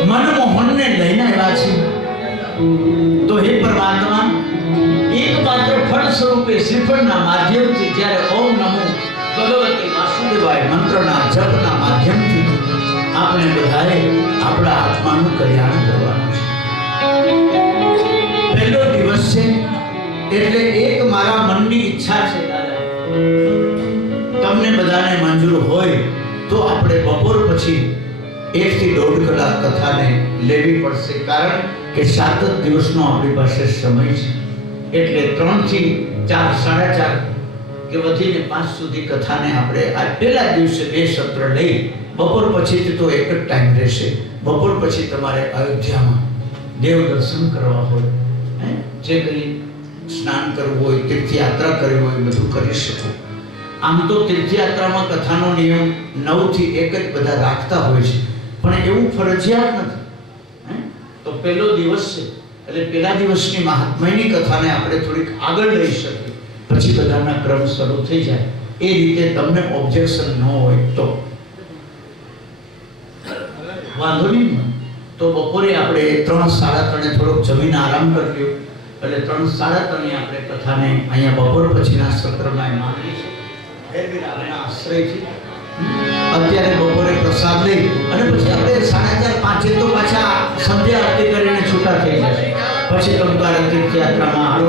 મનમોહનને લઈને આવ્યા છીએ. તો હે પરમાત્મા, એકમાત્ર ફળ સ્વરૂપે શ્રીફળના માધ્યમથી જ્યારે ઓમ નમો ભગવતે વાસુદેવાય મંત્રના જપના માધ્યમથી આપણે બધાએ આપણા આત્માનું કલ્યાણ કરવાનું છે. પહેલો દિવસ છે એટલે એક મારા મનની ઈચ્છા છે દાદા, તમને બધાને મંજૂર હોય તો આપણે બપોર પછી 1 થી 1.5 કલાક કથાને લેવી પડશે. કારણ કે 7 જ દિવસનો આપણી પાસે સમય છે. એટલે 3 થી 4, 4:30 કે વધીને 5 સુધી કથાને આપણે આ પહેલા દિવસે 2 સત્ર લઈ બપોર પછીથી તો એક જ ટાઈમ રહેશે. બપોર પછી તમારે અયોધ્યામાં દેવ દર્શન કરવા હોય, જે કંઈ સ્નાન કરવું હોય, તીર્થયાત્રા કરવી હોય, બધું કરી શકો. આમ તો તીર્થયાત્રામાં કથાનો નિયમ 9 થી 1 જ બધા રાખતા હોય છે, પણ એવું ફરજિયાત નથી. તો પહેલો દિવસ છે એટલે પહેલા દિવસની મહાત્મ્યની કથાને આપણે થોડીક આગળ લઈ શકીએ, પછી બધાના ક્રમ શરૂ થઈ જાય. એ રીતે તમને ઓબ્જેક્શન ન હોય તો વાંધો નહીં. તો બપોરે આપણે 3, 3:30 થોડોક જમીને આરામ કર્યો એટલે 3, 3:30 આપણે કથાને અહીંયા બપોર પછીના સત્રમાં માંગી છે. ભૈરવી રાગના આશ્રયથી અત્યારે બપોરે પ્રસાદ લઈ અને પછી આપણે 4:30, 5 તો પાછા સંધ્યા આરતી કરીને છૂટા થઈ જશે. પછી તમારે તીર્થયાત્રામાં હાલો.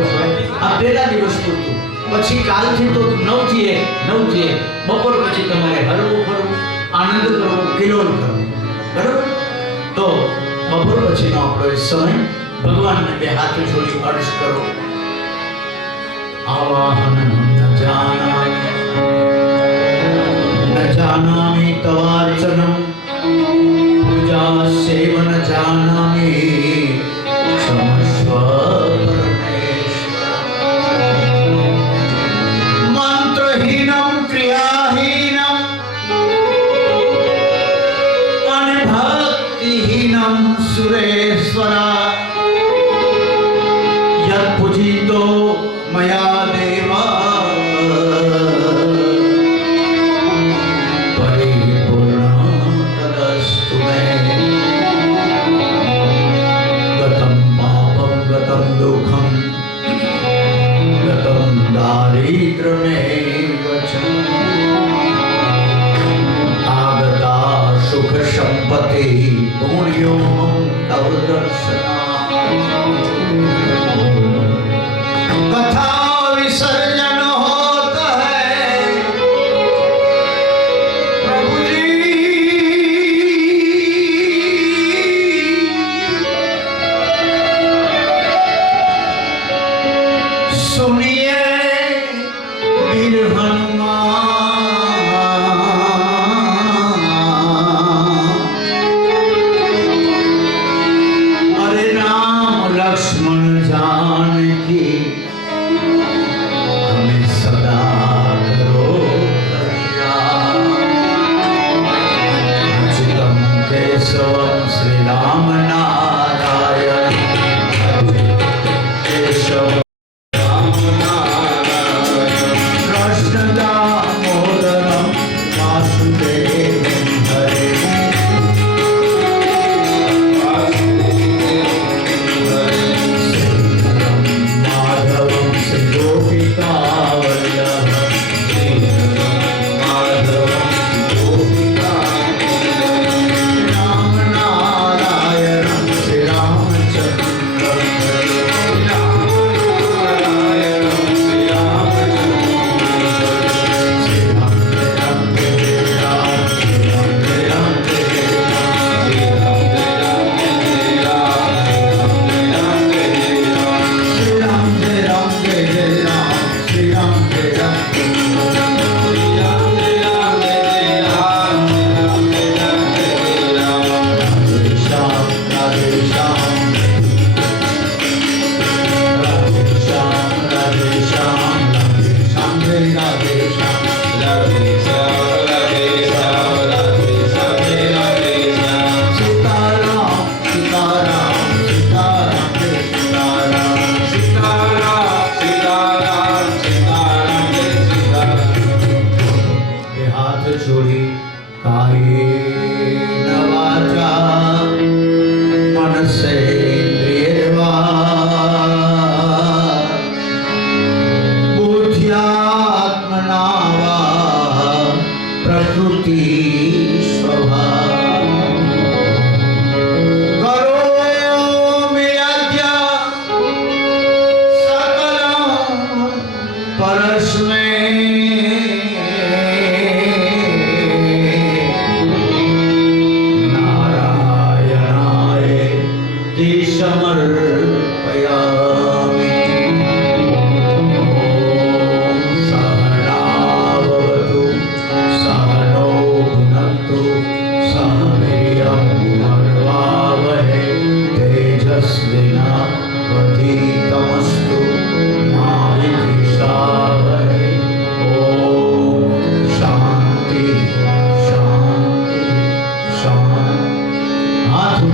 આ પહેલા દિવસ પૂરતું. પછી કાલથી તો 9 થી 1 બપોર પછી તમારે હરવું ફરવું, આનંદ કરવો, કિલોલ કરવો. બરાબર? તો બપોર પછીનો આપણો સમય ભગવાનને 2 હાથ જોડી અર્જ કરો. આવાહન ન જાનામિ તવાર્ચનમ પૂજા સેવન જાનામિ ક્ષમસ્વ પરમેશ્વર. મંત્રહીનમ ક્રિયાહીનમ અનભક્તિહીનમ સુરેશ્વરા યત પૂજિતો મયા દેવા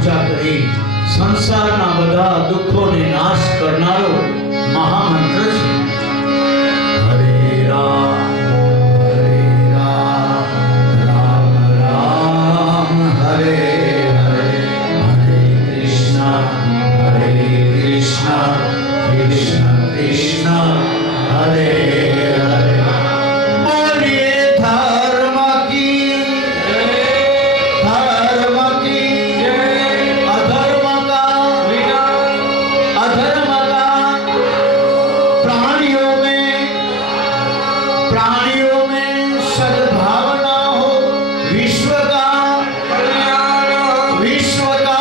પૂજા કરી સંસારના બધા દુઃખોને નાશ કરનારો મહામંત્ર છે. હરે રામ રામ રામ હરે હરે, હરે કૃષ્ણ કૃષ્ણ કૃષ્ણ હરે હરે. બોલીએ ધર્મ કી અધર્મ का प्राणियों में सद्भावना हो, विश्व का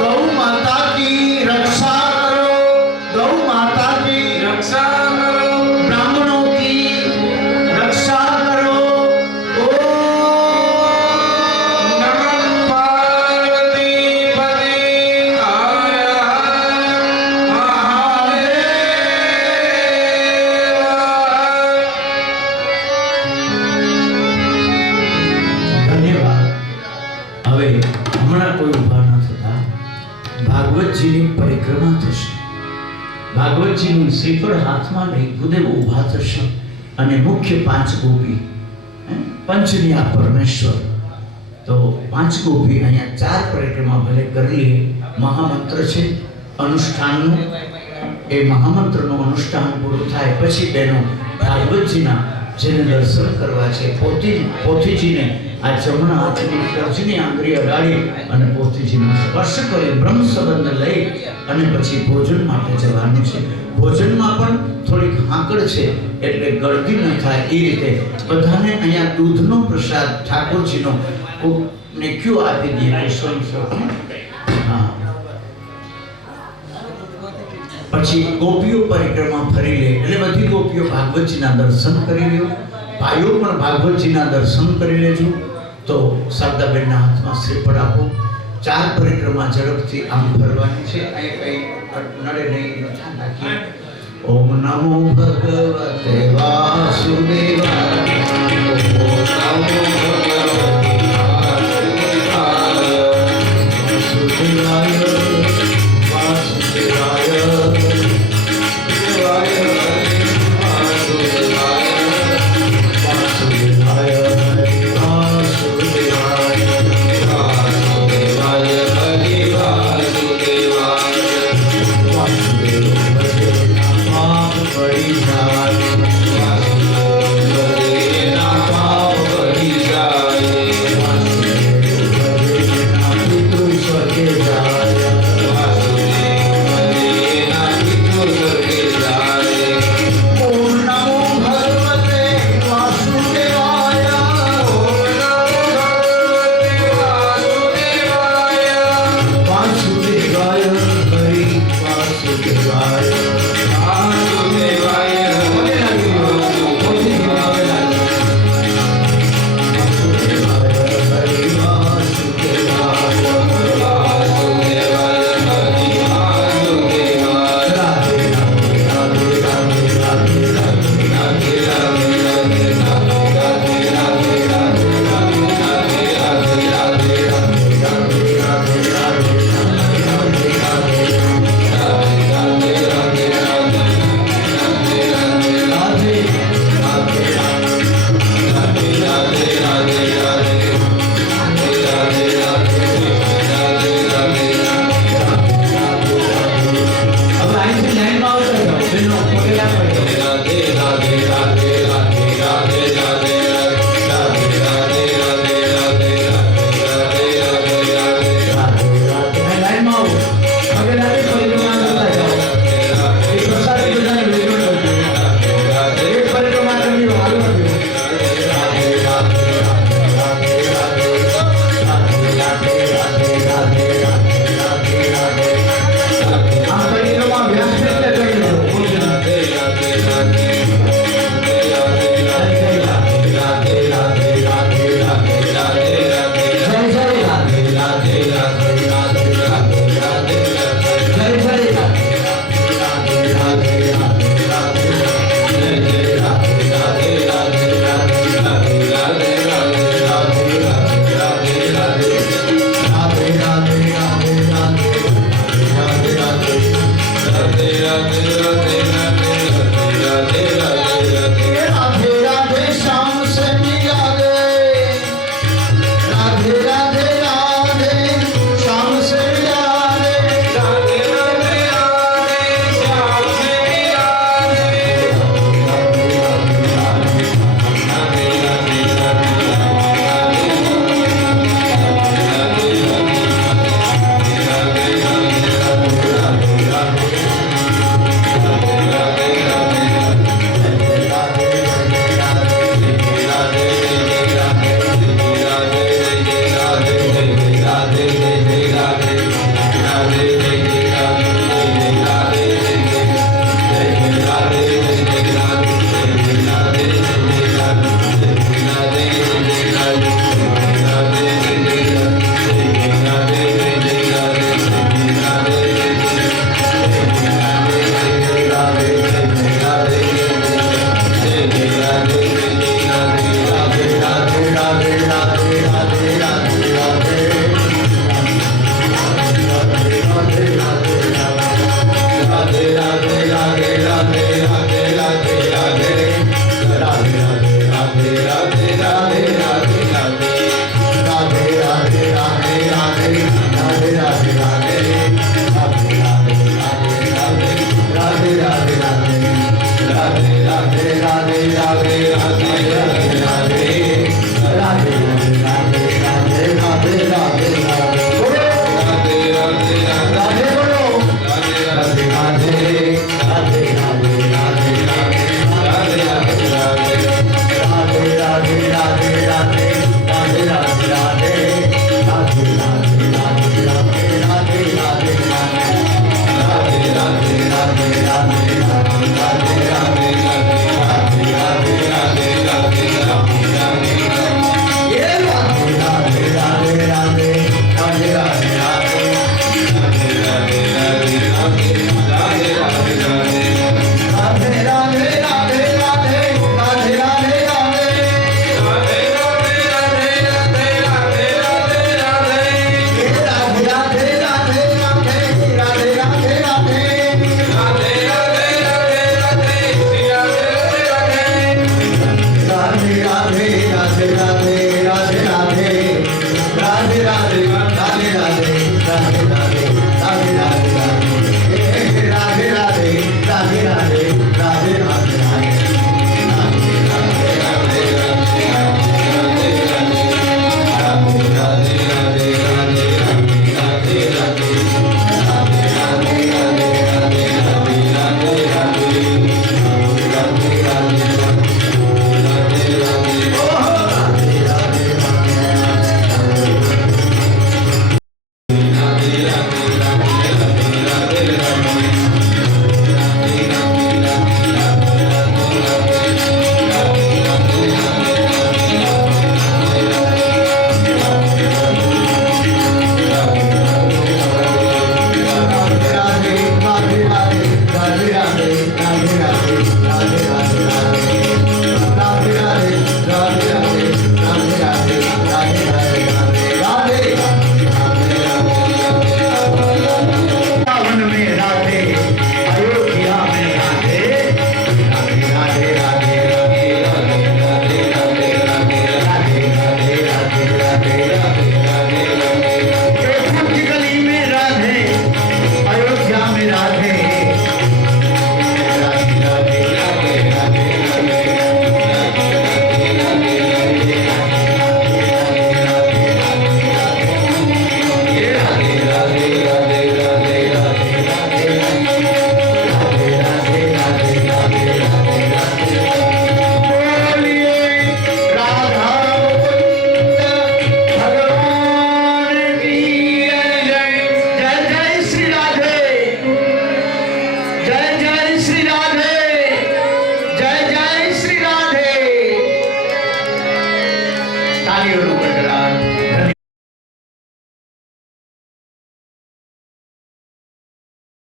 गौ माता की रक्षा करो, गौ माता की रक्षा करो, ब्राह्मणों की रक्षा करो. ભાગવતજીની પરિક્રમા થશે. ભાગવતજીનું શ્રીફળ હાથમાં લઈ ગુરુદેવ ઊભા થશે અને મુખ્ય પાંચ ગોપી પંચનિયા પરમેશ્વર તો પાંચ ગોપી અહીંયા ચાર પરિક્રમા ભલે કરી લે. મહામંત્ર છે અનુષ્ઠાનનું, એ મહામંત્રનું અનુષ્ઠાન પૂરું થાય પછી બહેનો ભાગવતજીના જેને દર્શન કરવા છે પોથીજીને આ જમણા હાથની ટચની આંગળી અડાડી અને પોથીજીનો સ્પર્શ કરી બ્રહ્મ સંબંધ લઈ અને પછી ભોજન માટે જવાનું છે. ભોજનમાં પણ થોડીક હાંકડ છે એટલે ગળદી ન થાય એ રીતે બધાને અહીંયા દૂધનો પ્રસાદ ઠાકોરજીનો ને ક્યુ આપી દઈએ હા. પછી ગોપીઓ પરિક્રમા ફરી લે એટલે બધી ગોપીઓ ભાગવતજીના દર્શન કરી લ્યો. ભાઈઓ પણ ભાગવતજીના દર્શન કરી લેજો. તો શારદાબેનના હાથમાં શ્રીફળ આપો. ચાર પરિક્રમા ઝડપથી આમ ફરવાની છે. અહીં કઈ નડે નહીં એનું ધ્યાન રાખીએ. ઓમ નમો ભગવતે વાસુદેવાય.